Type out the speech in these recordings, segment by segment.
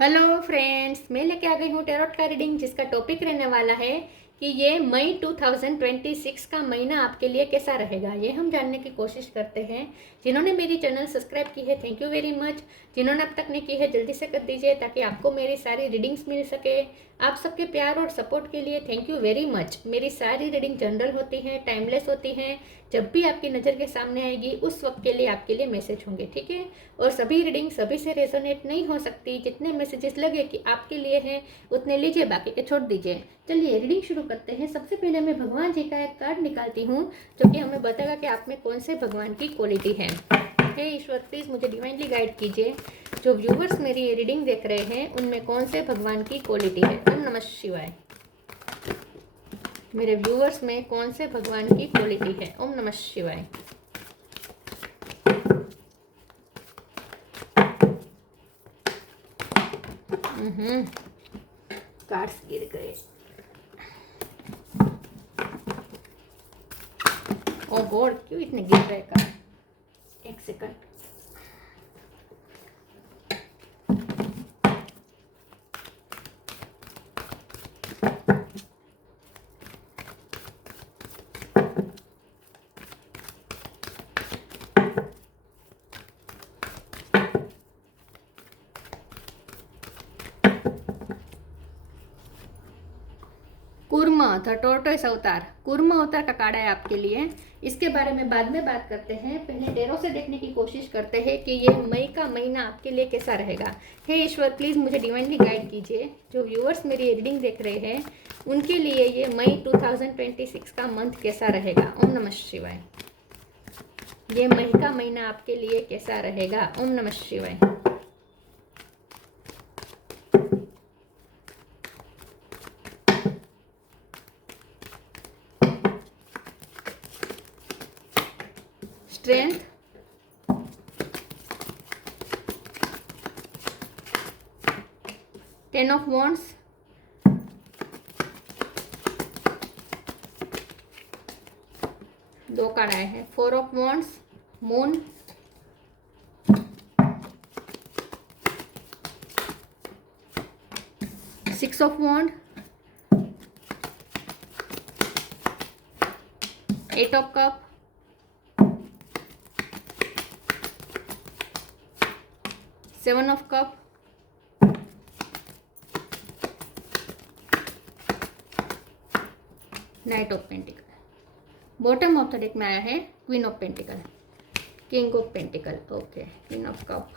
Hello friends, मैं लेके आ गई हूँ टैरोट का रीडिंग जिसका टॉपिक रहने वाला है कि ये मई 2026 का महीना आपके लिए कैसा रहेगा। ये हम जानने की कोशिश करते हैं। जिन्होंने मेरी चैनल सब्सक्राइब की है थैंक यू वेरी मच। जिन्होंने अब तक नहीं की है जल्दी से कर दीजिए ताकि आपको मेरी सारी रीडिंग्स मिल सके। आप सबके प्यार और सपोर्ट के लिए थैंक यू वेरी मच। मेरी सारी रीडिंग जनरल होती हैं, टाइमलेस होती हैं। जब भी आपकी नज़र के सामने आएगी उस वक्त के लिए आपके लिए मैसेज होंगे, ठीक है। और सभी रीडिंग सभी से रेजोनेट नहीं हो सकती। जितने मैसेजेस लगे कि आपके लिए हैं उतने लीजिए, बाकी के छोड़ दीजिए। चलिए रीडिंग शुरू करते हैं। सबसे पहले मैं भगवान जी का एक कार्ड निकालती हूँ जो कि हमें बताएगा कि आप में कौन से भगवान की क्वालिटी है। हे ईश्वर, प्लीज़ मुझे डिवाइनली गाइड कीजिए। जो व्यूवर्स मेरी ये रीडिंग देख रहे हैं उनमें कौन से भगवान की क्वालिटी है। ओम नमः शिवाय। मेरे व्यूवर्स में कौन से भगवान की क्वालिटी है। ओम नमः शिवाय। कार्ड्स गिर गए। ओ गॉड, क्यों इतने गिर रहे कार्ड। एक सेकंड। कूर्म द टोर्टोइस अवतार, कूर्म अवतार का कार्ड है आपके लिए। इसके बारे में बाद में बात करते हैं। पहले टैरो से देखने की कोशिश करते हैं कि ये मई का महीना आपके लिए कैसा रहेगा। हे ईश्वर, प्लीज़ मुझे डिवाइनली गाइड कीजिए। जो व्यूअर्स मेरी रीडिंग देख रहे हैं उनके लिए ये मई 2026 का मंथ कैसा रहेगा। ओम नमः शिवाय। ये मई का महीना आपके लिए कैसा रहेगा। ओम नमः शिवाय। स्ट्रेंथ, टेन ऑफ वॉन्ड्स, दो कार्ड आए हैं। Four of wands, moon, six of wand, eight of cup, seven of cup, knight of pentacle. Bottom of the deck में आया है queen of pentacle, king of pentacle, okay, queen of cup.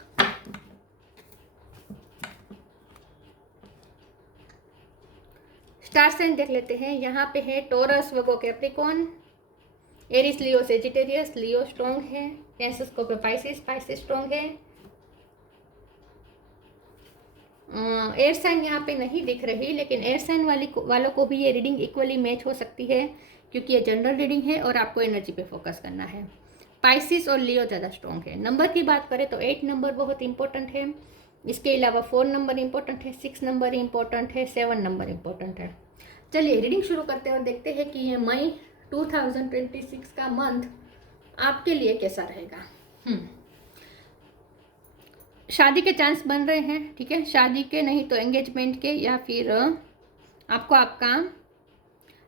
Star sign देख लेते हैं। यहाँ पे है Taurus, Virgo, Capricorn, Aries, Leo, Sagittarius. Leo strong है। Cancer, Scorpio, Pisces, Pisces strong है। एयर साइन यहाँ पे नहीं दिख रही, लेकिन एयर साइन वालों को भी ये रीडिंग इक्वली मैच हो सकती है क्योंकि ये जनरल रीडिंग है और आपको एनर्जी पे फोकस करना है। पाइसिस और लियो ज़्यादा स्ट्रॉन्ग है। नंबर की बात करें तो 8 नंबर बहुत इंपॉर्टेंट है। इसके अलावा 4 नंबर इंपॉर्टेंट है, 6 नंबर इंपॉर्टेंट है, 7 नंबर इंपॉर्टेंट है। चलिए रीडिंग शुरू करते हैं और देखते हैं कि ये मई 2026 का मंथ आपके लिए कैसा रहेगा। शादी के चांस बन रहे हैं, ठीक है। शादी के नहीं तो एंगेजमेंट के, या फिर आपको आपका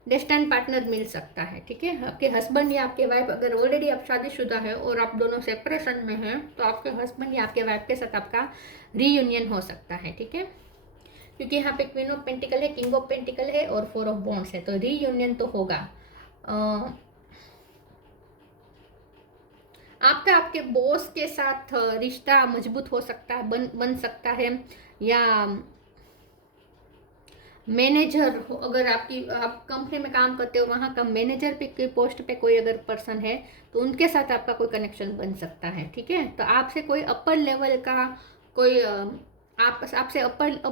डेस्टिन्ड पार्टनर मिल सकता है, ठीक है। आपके हस्बैंड या आपके वाइफ, अगर ऑलरेडी आप शादीशुदा है और आप दोनों सेपरेशन में हैं तो आपके हस्बैंड या आपके वाइफ के साथ आपका रीयूनियन हो सकता है, ठीक है। क्योंकि यहाँ पे क्वीन ऑफ पेंटिकल है, किंग ऑफ पेंटिकल है और 4 ऑफ वॉन्ड्स है, तो रीयूनियन तो होगा। आपका आपके बॉस के साथ रिश्ता मजबूत हो सकता है, बन सकता है। या मैनेजर, अगर आप कंपनी में काम करते हो वहाँ का मैनेजर पे पोस्ट पे कोई अगर पर्सन है तो उनके साथ आपका कोई कनेक्शन बन सकता है, ठीक है। तो आपसे कोई अपर लेवल का कोई आपसे अपर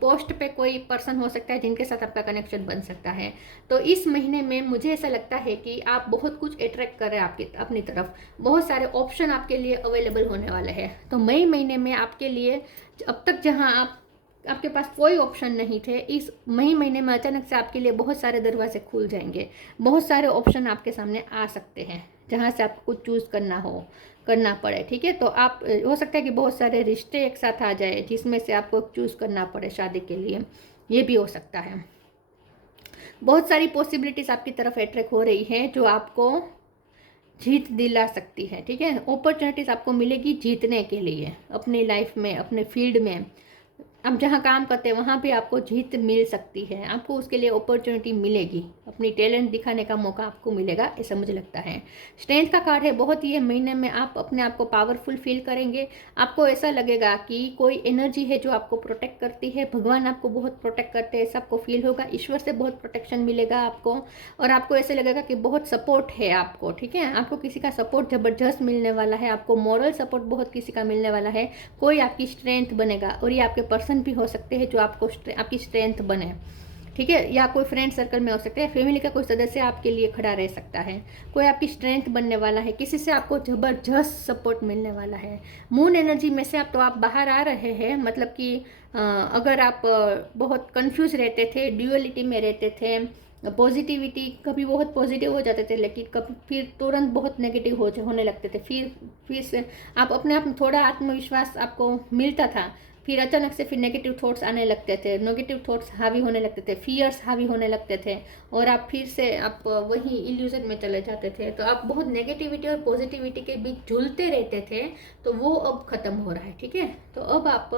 पोस्ट पे कोई पर्सन हो सकता है जिनके साथ आपका कनेक्शन बन सकता है। तो इस महीने में मुझे ऐसा लगता है कि आप बहुत कुछ अट्रैक्ट कर रहे हैं अपनी तरफ। बहुत सारे ऑप्शन आपके लिए अवेलेबल होने वाले हैं। तो मई महीने में आपके लिए अब तक जहां आपके पास कोई ऑप्शन नहीं थे, इस मई महीने में अचानक से आपके लिए बहुत सारे दरवाजे खुल जाएंगे। बहुत सारे ऑप्शन आपके सामने आ सकते हैं जहाँ से आपको कुछ चूज़ करना हो। करना पड़े, ठीक है। तो आप हो सकता है कि बहुत सारे रिश्ते एक साथ आ जाए जिसमें से आपको चूज़ करना पड़े शादी के लिए, ये भी हो सकता है। बहुत सारी पॉसिबिलिटीज़ आपकी तरफ अट्रैक्ट हो रही है जो आपको जीत दिला सकती है, ठीक है। अपॉर्चुनिटीज़ आपको मिलेगी जीतने के लिए अपनी लाइफ में, अपने फील्ड में। आप जहाँ काम करते हैं वहाँ भी आपको जीत मिल सकती है, आपको उसके लिए अपॉर्चुनिटी मिलेगी, अपनी टैलेंट दिखाने का मौका आपको मिलेगा, ऐसा मुझे लगता है। स्ट्रेंथ का कार्ड है, बहुत ही ये महीने में आप अपने आप को पावरफुल फील करेंगे। आपको ऐसा लगेगा कि कोई एनर्जी है जो आपको प्रोटेक्ट करती है, भगवान आपको बहुत प्रोटेक्ट करते हैं, ऐसा आपको फील होगा। ईश्वर से बहुत प्रोटेक्शन मिलेगा आपको, और आपको ऐसे लगेगा कि बहुत सपोर्ट है आपको, ठीक है। आपको किसी का सपोर्ट ज़बरदस्त मिलने वाला है, आपको मॉरल सपोर्ट बहुत किसी का मिलने वाला है, कोई आपकी स्ट्रेंथ बनेगा। और ये आपके पर्सन भी हो सकते हैं जो आपको आपकी स्ट्रेंथ बने, ठीक है। या कोई फ्रेंड सर्कल में हो सकता है, फैमिली का कोई सदस्य आपके लिए खड़ा रह सकता है, कोई आपकी स्ट्रेंथ बनने वाला है, किसी से आपको ज़बरदस्त सपोर्ट मिलने वाला है। मून एनर्जी में से आप बाहर आ रहे हैं, मतलब कि अगर आप बहुत कंफ्यूज रहते थे, ड्यूअलिटी में रहते थे, पॉजिटिविटी कभी बहुत पॉजिटिव हो जाते थे लेकिन कभी फिर तुरंत बहुत नेगेटिव होने लगते थे, फिर से आप अपने आप में थोड़ा आत्मविश्वास आपको मिलता था, फिर अचानक से फिर नेगेटिव थॉट्स आने लगते थे, नेगेटिव थॉट्स हावी होने लगते थे, फियर्स हावी होने लगते थे, और आप फिर से आप वही इल्यूजन में चले जाते थे। तो आप बहुत नेगेटिविटी और पॉजिटिविटी के बीच झूलते रहते थे, तो वो अब ख़त्म हो रहा है, ठीक है। तो अब आप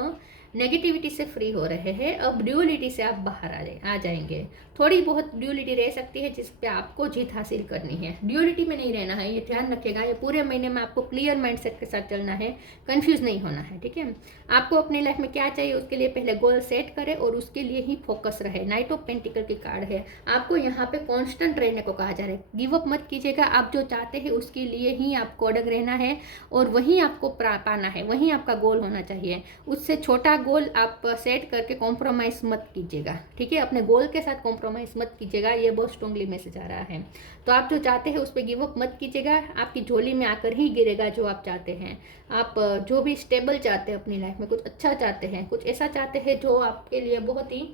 नेगेटिविटी से फ्री हो रहे हैं, अब ड्यूअलिटी से आप बाहर आ जाएंगे। थोड़ी बहुत ड्यूअलिटी रह सकती है जिस पे आपको जीत हासिल करनी है, ड्यूअलिटी में नहीं रहना है, ये ध्यान रखिएगा। ये पूरे महीने में आपको क्लियर माइंडसेट के साथ चलना है, कंफ्यूज नहीं होना है, ठीक है। आपको अपनी लाइफ में क्या चाहिए उसके लिए पहले गोल सेट करें और उसके लिए ही फोकस रहे। नाइट ऑफ पेंटिकल की कार्ड है, आपको यहाँ पे कॉन्स्टेंट रहने को कहा जा रहा है, गिव अप मत कीजिएगा। आप जो चाहते हैं उसके लिए ही आपको अड़ग रहना है और वहीं आपको पाना है, वहीं आपका गोल होना चाहिए। उससे छोटा गोल आप सेट करके कॉम्प्रोमाइज़ मत कीजिएगा, ठीक है। अपने गोल के साथ कॉम्प्रोमाइज़ मत कीजिएगा, ये बहुत स्ट्रांगली मैसेज आ रहा है। तो आप जो चाहते हैं उस पर गिव अप मत कीजिएगा, आपकी झोली में आकर ही गिरेगा जो आप चाहते हैं। आप जो भी स्टेबल चाहते हैं अपनी लाइफ में, कुछ अच्छा चाहते हैं, कुछ ऐसा चाहते हैं जो आपके लिए बहुत ही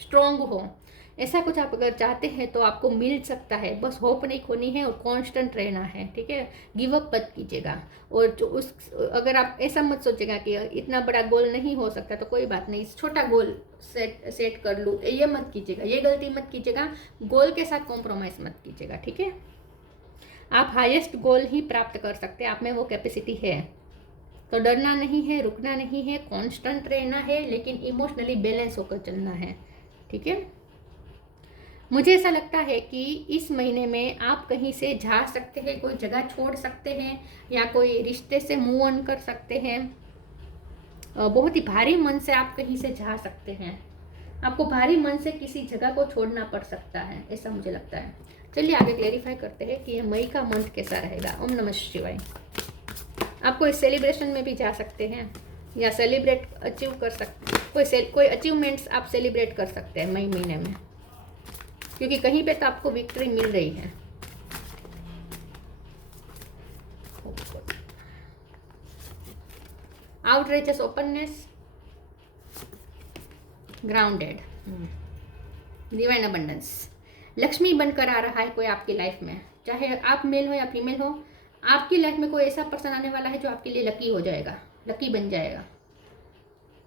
स्ट्रॉन्ग हो, ऐसा कुछ आप अगर चाहते हैं तो आपको मिल सकता है। बस होप नहीं खोनी है और कांस्टेंट रहना है, ठीक है। गिव अप मत कीजिएगा। और जो अगर आप ऐसा मत सोचेगा कि इतना बड़ा गोल नहीं हो सकता तो कोई बात नहीं, छोटा गोल सेट कर लूँ, ये मत कीजिएगा, ये गलती मत कीजिएगा। गोल के साथ कॉम्प्रोमाइज़ मत कीजिएगा, ठीक है। आप हाईएस्ट गोल ही प्राप्त कर सकते हैं, आप में वो कैपेसिटी है। तो डरना नहीं है, रुकना नहीं है, कांस्टेंट रहना है, लेकिन इमोशनली बैलेंस होकर चलना है, ठीक है। मुझे ऐसा लगता है कि इस महीने में आप कहीं से जा सकते हैं, कोई जगह छोड़ सकते हैं, या कोई रिश्ते से मूव ऑन कर सकते हैं। बहुत ही भारी मन से आप कहीं से जा सकते हैं, आपको भारी मन से किसी जगह को छोड़ना पड़ सकता है, ऐसा मुझे लगता है। चलिए आगे क्लेरिफाई करते हैं कि ये मई का मंथ कैसा रहेगा। ओम नमः शिवाय। आप कोई सेलिब्रेशन में भी जा सकते हैं या सेलिब्रेट अचीव कर सकते, कोई अचीवमेंट्स आप सेलिब्रेट कर सकते हैं मई महीने में, क्योंकि कहीं पे तो आपको विक्ट्री मिल रही है। Outreaches, openness, grounded, divine abundance, Lakshmi बनकर आ रहा है कोई आपकी लाइफ में, चाहे आप मेल हो या फीमेल हो। आपकी लाइफ में कोई ऐसा पर्सन आने वाला है जो आपके लिए लकी हो जाएगा, लकी बन जाएगा।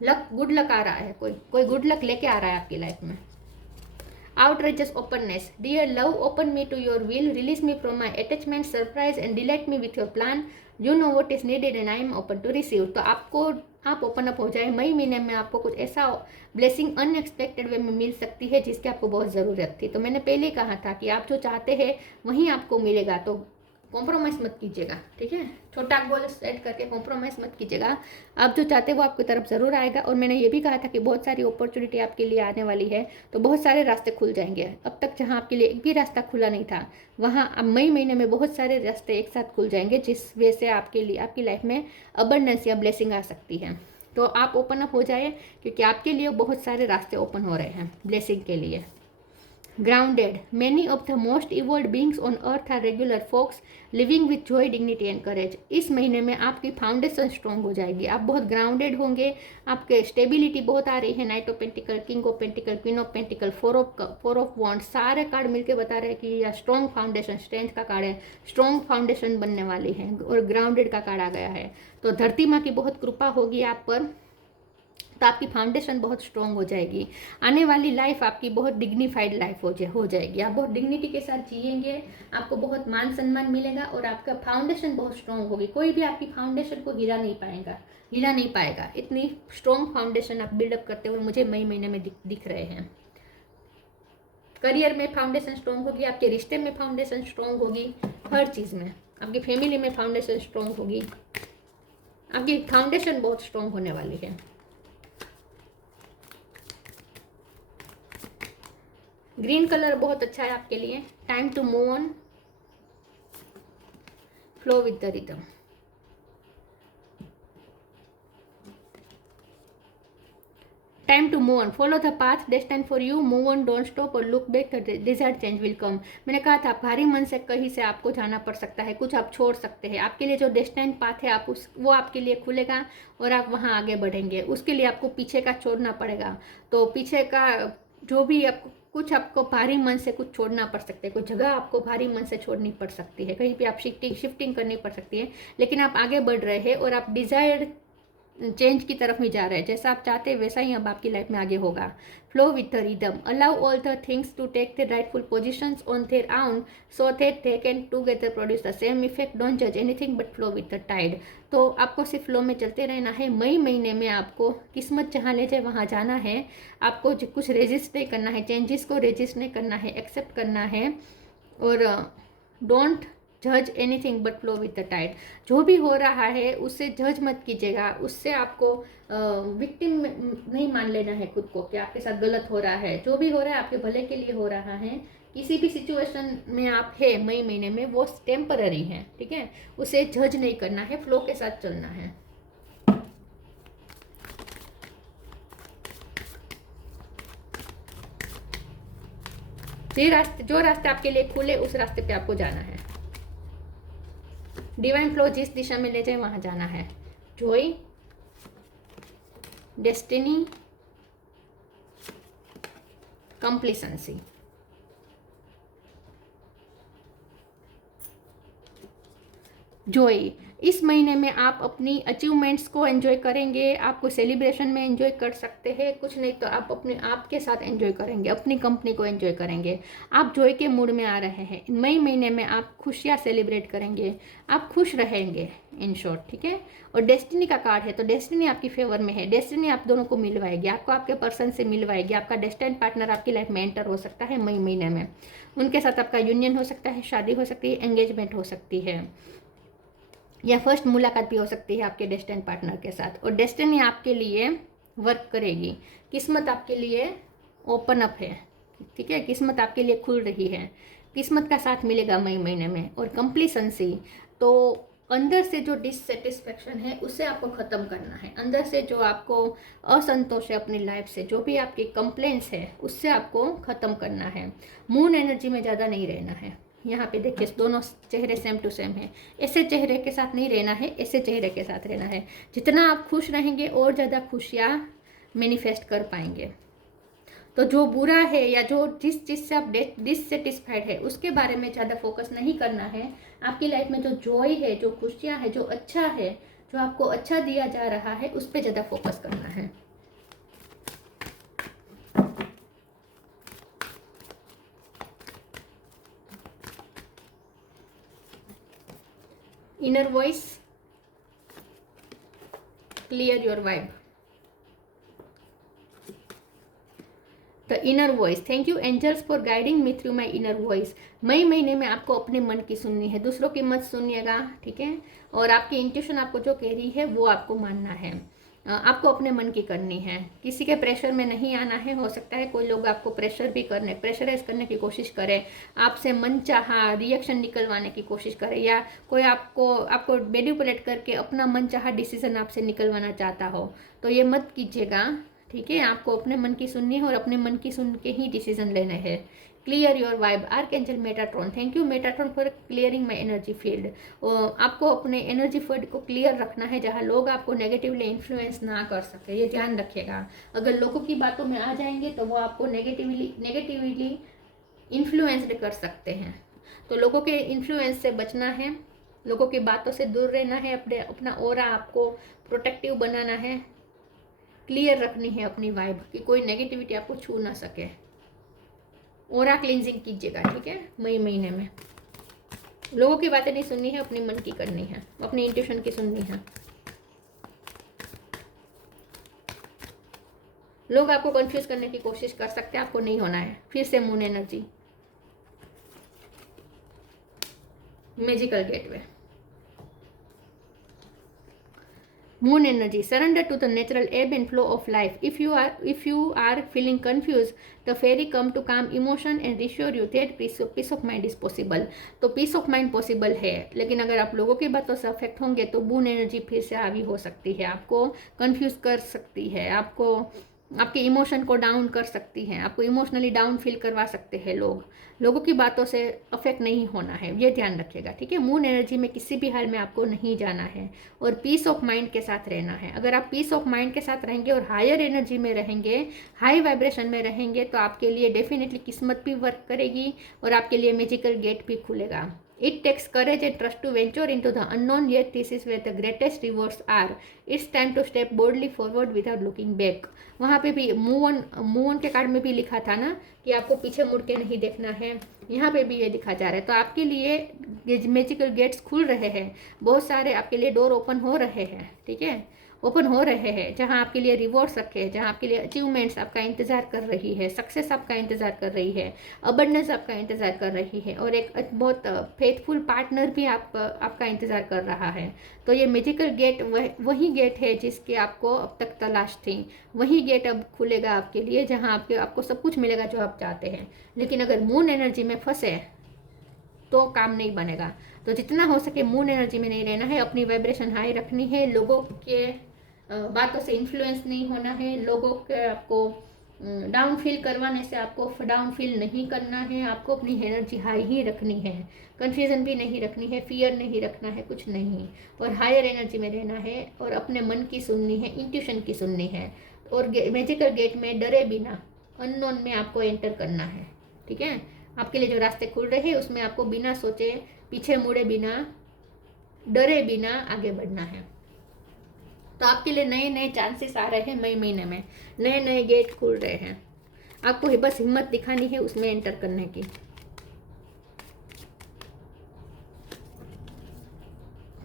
लक, गुड लक आ रहा है, कोई गुड लक लेके आ रहा है आपकी लाइफ में। Outrageous openness. Dear love, open me to your will. Release me from my attachment. Surprise and delight me with your plan. You know what is needed and I am open to receive. तो आप open up हो जाए। मई महीने में आपको कुछ ऐसा blessing unexpected वे में मिल सकती है जिसकी आपको बहुत ज़रूरत थी। तो मैंने पहले कहा था कि आप जो चाहते हैं वहीं आपको मिलेगा, तो कॉम्प्रोमाइज़ मत कीजिएगा, ठीक है। छोटा गोल सेट करके कॉम्प्रोमाइज़ मत कीजिएगा। आप जो चाहते हैं वो आपकी तरफ ज़रूर आएगा। और मैंने ये भी कहा था कि बहुत सारी अपॉर्चुनिटी आपके लिए आने वाली है, तो बहुत सारे रास्ते खुल जाएंगे। अब तक जहाँ आपके लिए एक भी रास्ता खुला नहीं था, वहाँ अब मई महीने में बहुत सारे रास्ते एक साथ खुल जाएंगे, जिस वजह से आपके लिए आपकी लाइफ में अबंडेंस या ब्लेसिंग आ सकती है। तो आप ओपन अप हो जाए, क्योंकि आपके लिए बहुत सारे रास्ते ओपन हो रहे हैं ब्लेसिंग के लिए। Grounded, many of the most evolved beings on earth are regular folks living with joy, dignity and courage. इस महीने में आपकी फाउंडेशन स्ट्रॉन्ग हो जाएगी, आप बहुत ग्राउंडेड होंगे, आपके स्टेबिलिटी बहुत आ रही है। Knight of pentacle, king of pentacle, queen of pentacle, four of wand, सारे कार्ड मिलकर बता रहे हैं कि यह स्ट्रॉन्ग फाउंडेशन, स्ट्रेंथ का कार्ड है, स्ट्रॉन्ग फाउंडेशन बनने वाली है। और ग्राउंडेड का कार्ड आ गया है, तो धरती माँ की बहुत कृपा होगी आप पर, तो आपकी फाउंडेशन बहुत स्ट्रॉन्ग हो जाएगी। आने वाली लाइफ आपकी बहुत डिग्निफाइड लाइफ हो जाएगी, आप बहुत डिग्निटी के साथ जिएंगे, आपको बहुत मान सम्मान मिलेगा और आपका फाउंडेशन बहुत स्ट्रॉन्ग होगी। कोई भी आपकी फाउंडेशन को हिला नहीं पाएगा। इतनी स्ट्रॉन्ग फाउंडेशन आप बिल्डअप करते हुए मुझे मई महीने में दिख रहे हैं। करियर में फाउंडेशन स्ट्रॉन्ग होगी, आपके रिश्ते में फाउंडेशन स्ट्रॉन्ग होगी, हर चीज़ में, आपकी फैमिली में फाउंडेशन स्ट्रॉन्ग होगी, आपकी फाउंडेशन बहुत स्ट्रॉन्ग होने वाली है। ग्रीन कलर बहुत अच्छा है आपके लिए। Time to move on, flow with the rhythm. Time to move on, follow the path destined for you, move on, don't stop और look back, the desired change will come. मैंने कहा था भारी मन से कहीं से आपको जाना पड़ सकता है, कुछ आप छोड़ सकते हैं, आपके लिए जो डेस्टाइन्ड पाथ है आप वो आपके लिए खुलेगा और आप वहाँ आगे बढ़ेंगे। उसके लिए आपको पीछे का छोड़ना पड़ेगा, तो पीछे का जो भी आपको कुछ आपको भारी मन से कुछ छोड़ना पड़ सकता है, कुछ जगह आपको भारी मन से छोड़नी पड़ सकती है, कहीं पे आप शिफ्टिंग करनी पड़ सकती है, लेकिन आप आगे बढ़ रहे हैं और आप डिजायर्ड चेंज की तरफ ही जा रहे हैं। जैसा आप चाहते हैं वैसा ही अब आपकी लाइफ में आगे होगा। Flow with the rhythm, allow all the things to take the rightful positions on their own so that they can together produce the same effect, don't जज anything but flow with the tide. तो आपको सिर्फ flow में चलते रहना है। मई महीने में आपको किस्मत जहाँ ले जाए वहाँ जाना है, आपको कुछ रेजिस्ट नहीं करना है, चेंजेस को रेजिस्ट नहीं करना है, एक्सेप्ट करना है और डोंट जज anything but flow with the tide. जो भी हो रहा है उससे जज मत कीजिएगा, उससे आपको विक्टिम नहीं मान लेना है खुद को कि आपके साथ गलत हो रहा है। जो भी हो रहा है आपके भले के लिए हो रहा है। किसी भी सिचुएशन में आप है मई महीने में वो टेम्पररी है, ठीक है, उसे जज नहीं करना है, फ्लो के साथ चलना है। जो रास्ते आपके लिए खुले उस रास्ते पे आपको जाना है। डिवाइन फ्लो जिस दिशा में ले जाए वहां जाना है। Joy, destiny, कंप्लीसेंसी। जॉय, इस महीने में आप अपनी अचीवमेंट्स को एंजॉय करेंगे, आपको सेलिब्रेशन में एंजॉय कर सकते हैं, कुछ नहीं तो आप अपने आप के साथ एंजॉय करेंगे, अपनी कंपनी को एंजॉय करेंगे। आप जॉय के मूड में आ रहे हैं। मई महीने में आप खुशियाँ सेलिब्रेट करेंगे, आप खुश रहेंगे इन शॉर्ट, ठीक है। और डेस्टिनी का कार्ड है तो डेस्टिनी आपकी फेवर में है। डेस्टिनी आप दोनों को मिलवाएगी, आपको आपके पर्सन से मिलवाएगी। आपका डेस्टिनी पार्टनर आपकी लाइफ में एंटर हो सकता है मई महीने में। उनके साथ आपका यूनियन हो सकता है, शादी हो सकती है, एंगेजमेंट हो सकती है, या फर्स्ट मुलाकात भी हो सकती है आपके डेस्टिनी पार्टनर के साथ। और डेस्टिनी आपके लिए वर्क करेगी, किस्मत आपके लिए ओपन अप है, ठीक है, किस्मत आपके लिए खुल रही है, किस्मत का साथ मिलेगा मई महीने में। और कंप्लीसेंसी, तो अंदर से जो डिससेटिस्फेक्शन है उसे आपको ख़त्म करना है, अंदर से जो आपको असंतोष है अपनी लाइफ से, जो भी आपकी कंप्लेंट्स है उससे आपको ख़त्म करना है। मून एनर्जी में ज़्यादा नहीं रहना है। यहाँ पे देखिए दोनों चेहरे सेम टू सेम है। ऐसे चेहरे के साथ नहीं रहना है, ऐसे चेहरे के साथ रहना है। जितना आप खुश रहेंगे और ज़्यादा खुशियाँ मैनिफेस्ट कर पाएंगे। तो जो बुरा है या जो जिस चीज़ से आप डिससेटिस्फाइड है उसके बारे में ज़्यादा फोकस नहीं करना है। आपकी लाइफ में जो जॉय है, जो खुशियाँ है, जो अच्छा है, जो आपको अच्छा दिया जा रहा है उस पर ज़्यादा फोकस करना है। Inner voice, clear your vibe. The inner voice, thank you angels for guiding me through my inner voice. मई महीने में आपको अपने मन की सुननी है, दूसरों की मत सुनिएगा, ठीक है। और आपकी इंट्यूशन आपको जो कह रही है वो आपको मानना है, आपको अपने मन की करनी है, किसी के प्रेशर में नहीं आना है। हो सकता है कोई लोग आपको प्रेशराइज करने की कोशिश करें, आपसे मनचाहा रिएक्शन निकलवाने की कोशिश करे, या कोई आपको मैनिपुलेट करके अपना मनचाहा डिसीजन आपसे निकलवाना चाहता हो, तो ये मत कीजिएगा, ठीक है, आपको अपने मन की सुननी है और अपने मन की सुन के ही डिसीजन लेने हैं। Clear your vibe, archangel Metatron, thank you Metatron for clearing my energy field. आपको अपने एनर्जी फील्ड को क्लियर रखना है, जहाँ लोग आपको नेगेटिवली इन्फ्लुएंस ना कर सके, ये ध्यान रखिएगा। अगर लोगों की बातों में आ जाएंगे तो वो आपको नेगेटिवली इन्फ्लुएंस्ड कर सकते हैं। तो लोगों के इन्फ्लुएंस से बचना है, लोगों की बातों से दूर रहना है, अपना ऑरा आपको प्रोटेक्टिव बनाना है, क्लियर रखनी है अपनी वाइब कि कोई नेगेटिविटी आपको छू ना सके। ऑरा क्लींजिंग कीजिएगा, ठीक है, मई महीने में। लोगों की बातें नहीं सुननी है, अपने मन की करनी है, अपनी इंट्यूशन की सुननी है। लोग आपको कंफ्यूज करने की कोशिश कर सकते हैं, आपको नहीं होना है। फिर से moon energy, magical gateway, moon energy, surrender to the natural ebb and flow of life. If you are feeling confused, the fairy come to calm emotion and reassure you that peace of mind is possible. तो peace of mind possible है, लेकिन अगर आप लोगों की बातों से affect होंगे तो moon energy फिर से हावी हो सकती है, आपको कंफ्यूज कर सकती है, आपको आपके इमोशन को डाउन कर सकती हैं, आपको इमोशनली डाउन फील करवा सकते हैं लोगों की बातों से अफेक्ट नहीं होना है, ये ध्यान रखिएगा, ठीक है। मून एनर्जी में किसी भी हाल में आपको नहीं जाना है और पीस ऑफ माइंड के साथ रहना है। अगर आप पीस ऑफ माइंड के साथ रहेंगे और हायर एनर्जी में रहेंगे, हाई वाइब्रेशन में रहेंगे, तो आपके लिए डेफिनेटली किस्मत भी वर्क करेगी और आपके लिए मैजिकल गेट भी खुलेगा। It takes courage and trust to venture into the unknown, yet this is where the greatest rewards are. It's time to step boldly forward without looking back. वहाँ पे भी मूव ऑन के card में भी लिखा था ना कि आपको पीछे मुड़ के नहीं देखना है, यहाँ पे भी ये दिखा जा रहा है। तो आपके लिए मैजिकल गेट्स खुल रहे हैं, बहुत सारे आपके लिए डोर ओपन हो रहे हैं, ठीक है, ओपन हो रहे हैं, जहाँ आपके लिए रिवॉर्ड्स रखे हैं, जहाँ आपके लिए अचीवमेंट्स आपका इंतज़ार कर रही है, सक्सेस आपका इंतज़ार कर रही है, अबंडेंस आपका इंतज़ार कर रही है और एक बहुत फेथफुल पार्टनर भी आपका इंतज़ार कर रहा है। तो ये मैजिकल गेट वही गेट है जिसकी आपको अब तक तलाश थी, वही गेट अब खुलेगा आपके लिए, जहाँ आपको सब कुछ मिलेगा जो आप चाहते हैं। लेकिन अगर मून एनर्जी में फंसे तो काम नहीं बनेगा। तो जितना हो सके मून एनर्जी में नहीं रहना है, अपनी वाइब्रेशन हाई रखनी है, लोगों के बातों से इन्फ्लुएंस नहीं होना है, लोगों के आपको डाउन फील करवाने से आपको डाउन फील नहीं करना है, आपको अपनी एनर्जी हाई ही रखनी है, कन्फ्यूजन भी नहीं रखनी है, फियर नहीं रखना है, कुछ नहीं, और हायर एनर्जी में रहना है और अपने मन की सुननी है, इंट्यूशन की सुननी है और मैजिकल गेट में डरे बिना अननोन में आपको एंटर करना है, ठीक है। आपके लिए जो रास्ते खुल रहे हैं उसमें आपको बिना सोचे, पीछे मुड़े बिना, डरे बिना आगे बढ़ना है। तो आपके लिए नए नए चांसेस आ रहे हैं, मई महीने में नए नए गेट खुल रहे हैं, आपको बस हिम्मत दिखानी है उसमें एंटर करने की।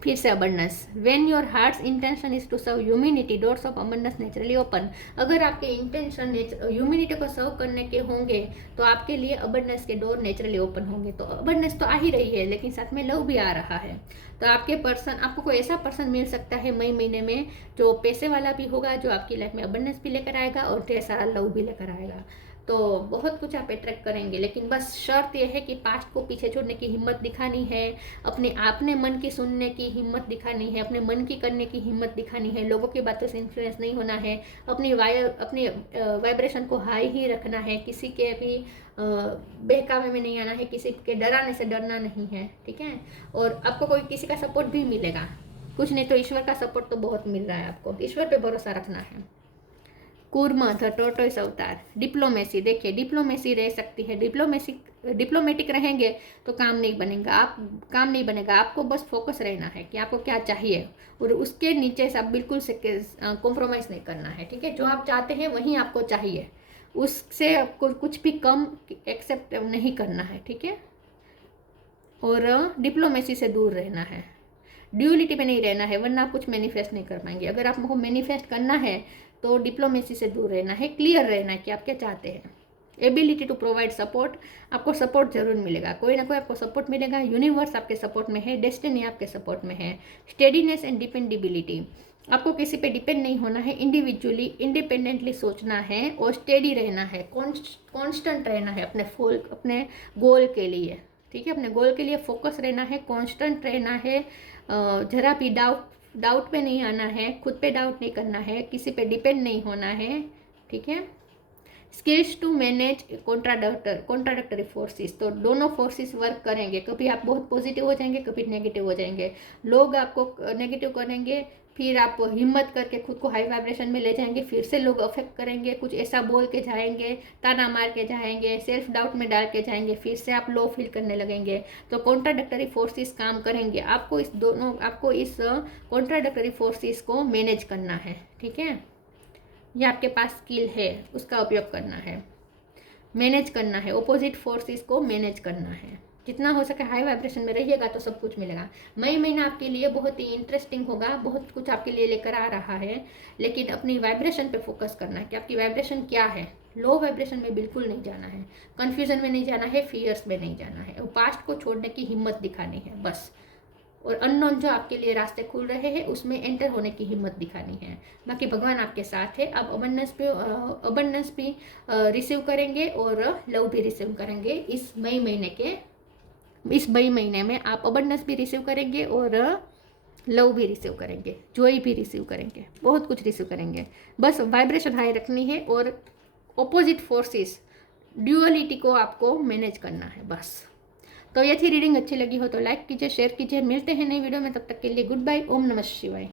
फिर से abundance, when your heart's intention is to serve humanity, doors of abundance naturally open. अगर आपके इंटेंशन ह्यूमैनिटी को सर्व करने के होंगे तो आपके लिए अबंडेंस के डोर नेचुरली ओपन होंगे। तो अबंडेंस तो आ ही रही है, लेकिन साथ में लव भी आ रहा है। तो आपको कोई ऐसा पर्सन मिल सकता है मई महीने में जो पैसे वाला भी होगा, जो आपकी लाइफ में अबंडेंस भी लेकर आएगा और ढेर सारा लव भी लेकर आएगा। तो बहुत कुछ आप अट्रैक्ट करेंगे, लेकिन बस शर्त यह है कि पास्ट को पीछे छोड़ने की हिम्मत दिखानी है, अपने मन की सुनने की हिम्मत दिखानी है, अपने मन की करने की हिम्मत दिखानी है, लोगों की बातों से इन्फ्लुएंस नहीं होना है, अपनी वाइब्रेशन को हाई ही रखना है, किसी के भी बहकावे में नहीं आना है, किसी के डराने से डरना नहीं है, ठीक है। और आपको किसी का सपोर्ट भी मिलेगा, कुछ नहीं तो ईश्वर का सपोर्ट तो बहुत मिल रहा है आपको, ईश्वर पे भरोसा रखना है। कूर्मा द टोर्टोइस अवतार, डिप्लोमेसी, देखिए डिप्लोमेसी रह सकती है, डिप्लोमेटिक रहेंगे तो काम नहीं बनेगा, आपको बस फोकस रहना है कि आपको क्या चाहिए और उसके नीचे से आप बिल्कुल से कॉम्प्रोमाइज़ नहीं करना है, ठीक है। जो आप चाहते हैं वही आपको चाहिए, उससे आपको कुछ भी कम एक्सेप्ट नहीं करना है, ठीक है। और डिप्लोमेसी से दूर रहना है, ड्यूलिटी पे नहीं रहना है, वरना आप कुछ मैनिफेस्ट नहीं कर पाएंगे। अगर आपको मैनिफेस्ट करना है तो डिप्लोमेसी से दूर रहना है, क्लियर रहना है कि आप क्या चाहते हैं। एबिलिटी टू प्रोवाइड सपोर्ट, आपको सपोर्ट जरूर मिलेगा, कोई ना कोई आपको सपोर्ट मिलेगा, यूनिवर्स आपके सपोर्ट में है, डेस्टिनी आपके सपोर्ट में है। स्टेडीनेस एंड डिपेंडेबिलिटी, आपको किसी पे डिपेंड नहीं होना है, इंडिविजुअली इंडिपेंडेंटली सोचना है और स्टेडी रहना है, कॉन्स्टेंट रहना है अपने गोल के लिए, ठीक है। अपने गोल के लिए फोकस रहना है, कॉन्स्टेंट रहना है, जरा भी डाउट पे नहीं आना है, खुद पे डाउट नहीं करना है, किसी पे डिपेंड नहीं होना है, ठीक है। स्किल्स टू मैनेज कॉन्ट्राडक्टरी फोर्सेस, तो दोनों फोर्सेस वर्क करेंगे, कभी आप बहुत पॉजिटिव हो जाएंगे, कभी नेगेटिव हो जाएंगे। लोग आपको नेगेटिव करेंगे, फिर आप हिम्मत करके खुद को हाई वाइब्रेशन में ले जाएंगे, फिर से लोग अफेक्ट करेंगे, कुछ ऐसा बोल के जाएंगे, ताना मार के जाएंगे, सेल्फ डाउट में डाल के जाएंगे, फिर से आप लो फील करने लगेंगे। तो कॉन्ट्राडक्टरी फोर्सेस काम करेंगे, आपको इस कॉन्ट्राडक्टरी फोर्सेस को मैनेज करना है। ठीक है, ये आपके पास स्किल है, उसका उपयोग करना है, मैनेज करना है, ऑपोजिट फोर्सेस को मैनेज करना है। जितना हो सके हाई वाइब्रेशन में रहिएगा तो सब कुछ मिलेगा। मई महीना आपके लिए बहुत ही इंटरेस्टिंग होगा, बहुत कुछ आपके लिए लेकर आ रहा है, लेकिन अपनी वाइब्रेशन पे फोकस करना है कि आपकी वाइब्रेशन क्या है। लो वाइब्रेशन में बिल्कुल नहीं जाना है, कन्फ्यूजन में नहीं जाना है, फियर्स में नहीं जाना है, और पास्ट को छोड़ने की हिम्मत दिखानी है बस। और अननोन जो आपके लिए रास्ते खुल रहे हैं उसमें एंटर होने की हिम्मत दिखानी है। बाकी भगवान आपके साथ है, आप अबंडेंस भी रिसीव करेंगे और लव भी रिसीव करेंगे। इस मई महीने में आप अबंडेंस भी रिसीव करेंगे और लव भी रिसीव करेंगे, जॉय भी रिसीव करेंगे, बहुत कुछ रिसीव करेंगे। बस वाइब्रेशन हाई रखनी है और ऑपोजिट फोर्सेस ड्यूअलिटी को आपको मैनेज करना है बस। तो ये थी रीडिंग, अच्छी लगी हो तो लाइक कीजिए, शेयर कीजिए। मिलते हैं नई वीडियो में, तब तक के लिए गुड बाय। ओम नमः शिवाय।